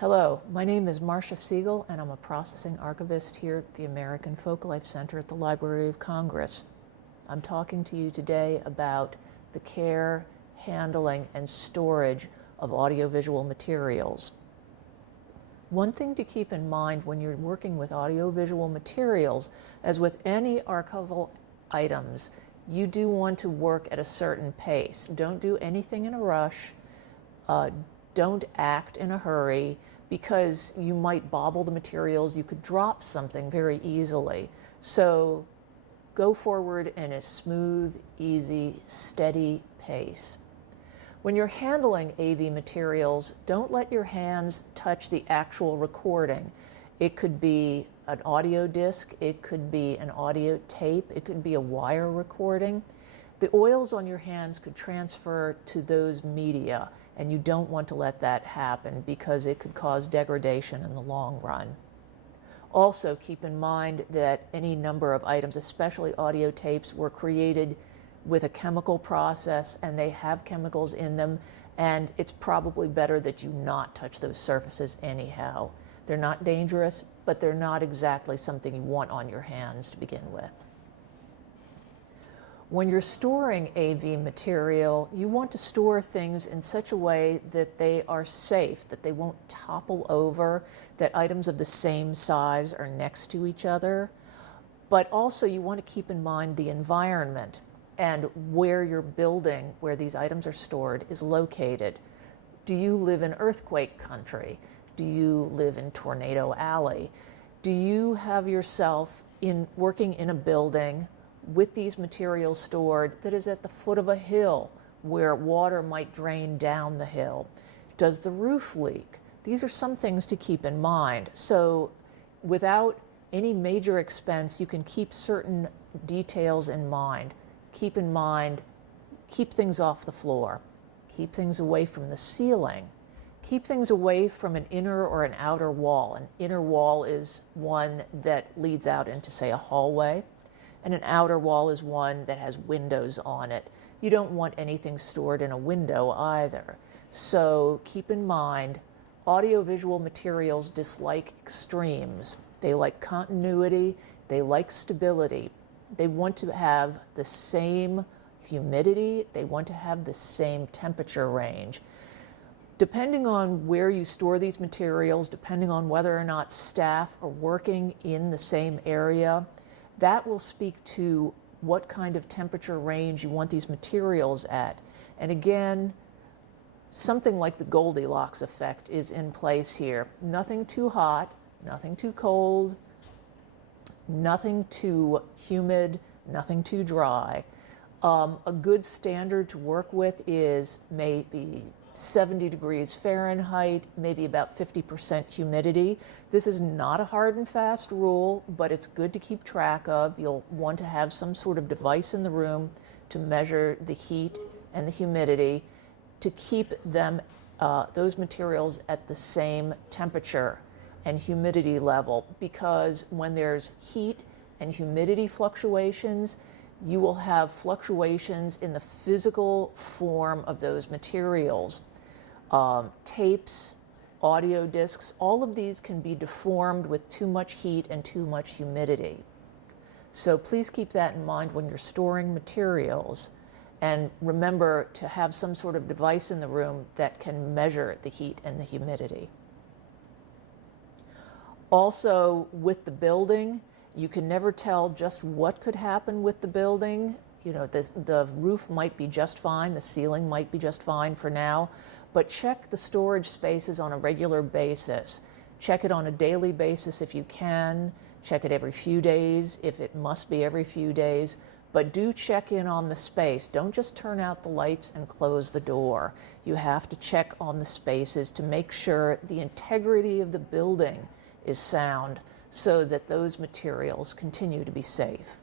Hello, my name is Marcia Segal, and I'm a processing archivist here at the American Folklife Center at the Library of Congress. I'm talking to you today about the care, handling, and storage of audiovisual materials. One thing to keep in mind when you're working with audiovisual materials, as with any archival items, you do want to work at a certain pace. Don't do anything in a rush. Don't act in a hurry, because you might bobble the materials. You could drop something very easily. So go forward in a smooth, easy, steady pace. When you're handling AV materials, don't let your hands touch the actual recording. It could be an audio disc, it could be an audio tape, it could be a wire recording. The oils on your hands could transfer to those media, and you don't want to let that happen because it could cause degradation in the long run. Also, keep in mind that any number of items, especially audio tapes, were created with a chemical process, and they have chemicals in them, and it's probably better that you not touch those surfaces anyhow. They're not dangerous, but they're not exactly something you want on your hands to begin with. When you're storing AV material, you want to store things in such a way that they are safe, that they won't topple over, that items of the same size are next to each other. But also you want to keep in mind the environment and where your building, where these items are stored, is located. Do you live in earthquake country? Do you live in Tornado Alley? Do you have yourself working in a building with these materials stored that is at the foot of a hill where water might drain down the hill? Does the roof leak? These are some things to keep in mind. So without any major expense, you can keep certain details in mind. Keep in mind, keep things off the floor. Keep things away from the ceiling. Keep things away from an inner or an outer wall. An inner wall is one that leads out into, say, a hallway, and an outer wall is one that has windows on it. You don't want anything stored in a window either. So keep in mind, audiovisual materials dislike extremes. They like continuity, they like stability. They want to have the same humidity, they want to have the same temperature range. Depending on where you store these materials, depending on whether or not staff are working in the same area, that will speak to what kind of temperature range you want these materials at. And again, something like the Goldilocks effect is in place here. Nothing too hot, nothing too cold, nothing too humid, nothing too dry. A good standard to work with is maybe 70 degrees Fahrenheit, maybe about 50% humidity. This is not a hard and fast rule, but it's good to keep track of. You'll want to have some sort of device in the room to measure the heat and the humidity to keep them, those materials at the same temperature and humidity level, because when there's heat and humidity fluctuations, you will have fluctuations in the physical form of those materials. Tapes, audio discs, all of these can be deformed with too much heat and too much humidity. So please keep that in mind when you're storing materials, and remember to have some sort of device in the room that can measure the heat and the humidity. Also, with the building, you can never tell just what could happen with the building. You know, the roof might be just fine, the ceiling might be just fine for now, but check the storage spaces on a regular basis. Check it on a daily basis if you can. Check it every few days if it must be every few days. But do check in on the space. Don't just turn out the lights and close the door. You have to check on the spaces to make sure the integrity of the building is sound, so that those materials continue to be safe.